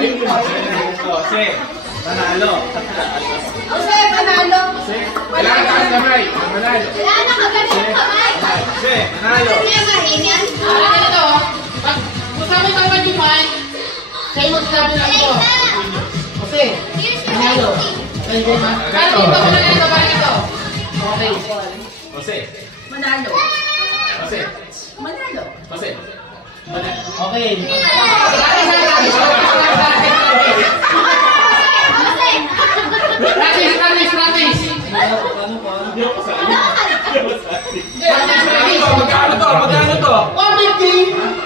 Jose, manalo. Jose, manalo. Kailangan taas kamay. Manalo. Kailangan nakagaling yung kamay. Jose, manalo. Hindi niya mahingan. Ano to? Kung sa amin tawad yung mic, kayo magsabi lang ito. Jose, manalo. Kaya ma. Parang ito. Okay. Jose. Manalo. Jose. Manalo. Jose. Okay. Practice. Magkano to? 150.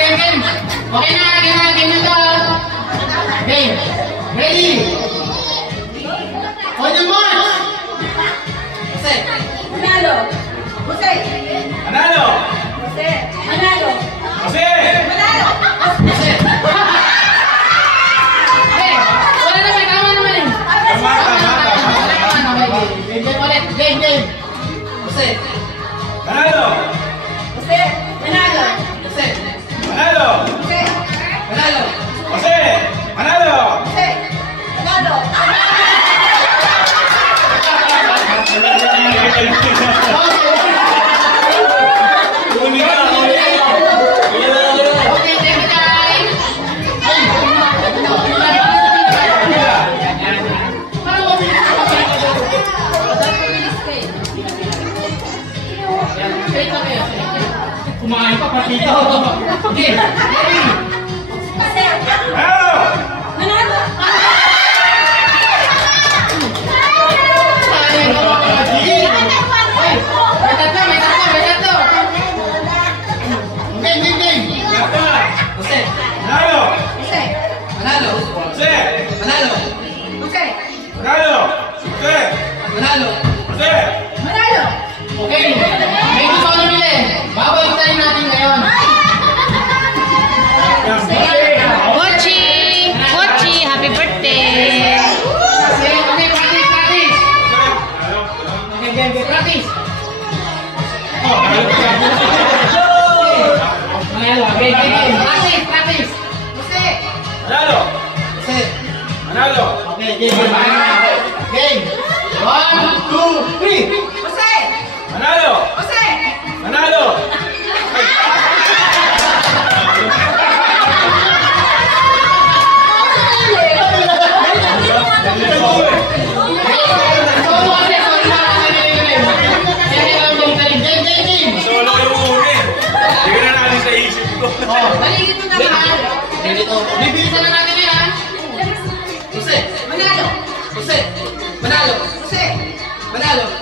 Game. Okay na to. Game. Ready? On your mark. Jose. Manalo. Jose. Manalo. Jose. Manalo. Jose. Manalo. Jose. Hey, wala naman. Tama naman eh. Tama. Game. Jose. Manalo. Jose. Manalo. Jose. Manalo. Jose. Manalo. Jose. Manalo. Jose. Manalo. Okay, take it time. Kumain pa pati ito. Okay. Jose. Manalo. Manalo. Manalo. Jose. Manalo. Jose. Manalo. Jose. Manalo. Jose. Manalo. Jose. Manalo. Okay. May gusto ko nabili. Babaliktad natin ngayon. Mochi, happy birthday! Okay, practice. Okay, practice. Manalo. Okay, practice. Jose. Manalo. Jose. Manalo. Okay, game. 1, 2, 3. Jose. Manalo. Jose. Manalo. Solo yung uni. Hindi ka na natin sa isip ko. Baligid mo naman. Bibilisan na natin yan. Jose. Manalo. Jose. Manalo. Jose. Manalo.